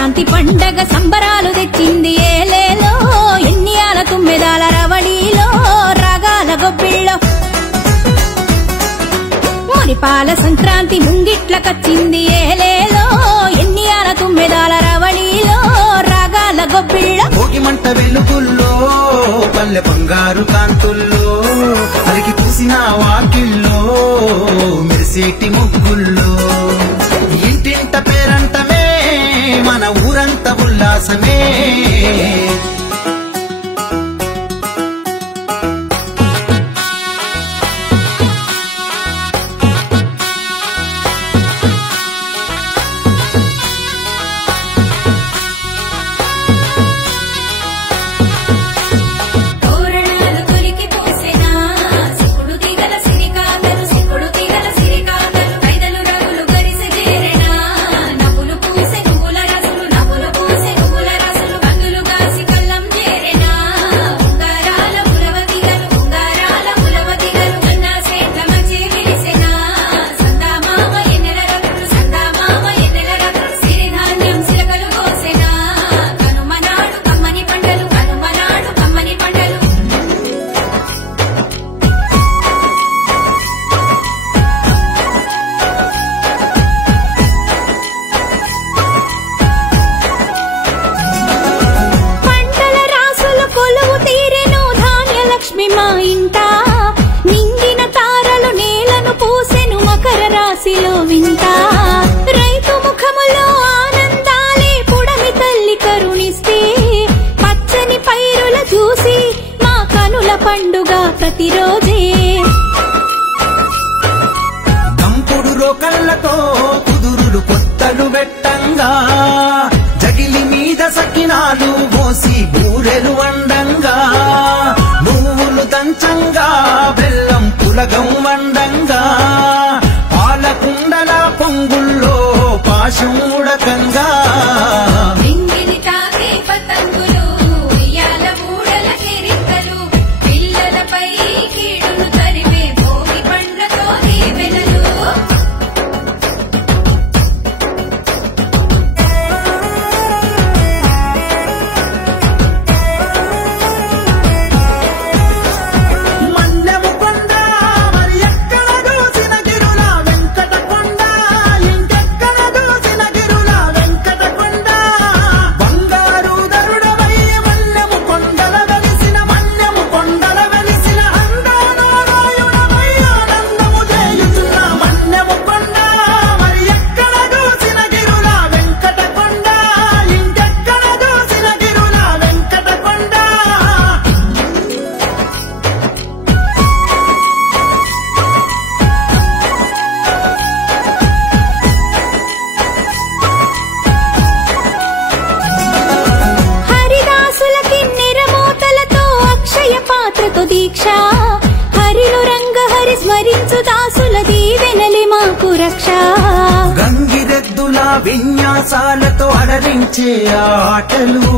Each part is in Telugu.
సంక్రాంతి పండగ సంబరాలు తెచ్చింది ఏలేలో ఎన్నియాల తుమ్మెదాల రవళిలో రాగాల గొబ్బిళ్ళో మురిపాల సంక్రాంతి ముంగిట్లకొచ్చింది ఏలేలో ఎన్నియాల తుమ్మెదాల రవళిలో రాగాల గొబ్బిళ్ళో భోగి మంట వెలుగుల్లో పల్లె బంగారు కాంతుల్లో అలికి పూసిన వాకిల్లో మెరిసేటి ముగ్గుల్లో ఇంటింట పేరంటమే మన ఊరంతా ఉల్లాసమే రైతు ముఖములో ఆనందాలే పుడమి తల్లి కరుణిస్తే పచ్చని పైరుల చూసి మా కనుల పండుగ ప్రతిరోజే దంపుడు రోకళ్లతో కుదురులు కొత్తలు వెట్టంగా జగిలి మీద సకినాలు మోసి బూరెలు వండంగా నువ్వులు దంచంగా బెల్లం పులగం వండంగా పాలకుండల పొంగుల్లో పాశం ఉడకంగా ఇంగిలి తాకే పతంగులు ఉయ్యాల ఊడల కిరికలు పిల్లలపై కీడును తరిమే భోగి పండ్లతో దీవెనలు దీక్ష హరిలో రంగ హరి స్మరించు దాసుల దీవెనలి మాకు రక్ష గంగిరెద్దుల విన్యాసాలతో అలరించే ఆటలు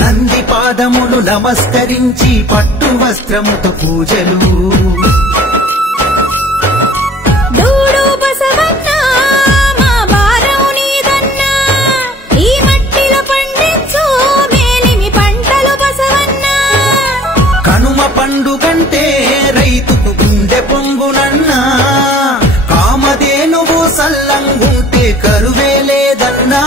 నంది పాదములు నమస్కరించి పట్టు వస్త్రముతో పూజలు పండుగంటే రైతుకు గుండె పొంగునన్నా కామధేనువు సల్లంగుంటే కరువే లేదన్నా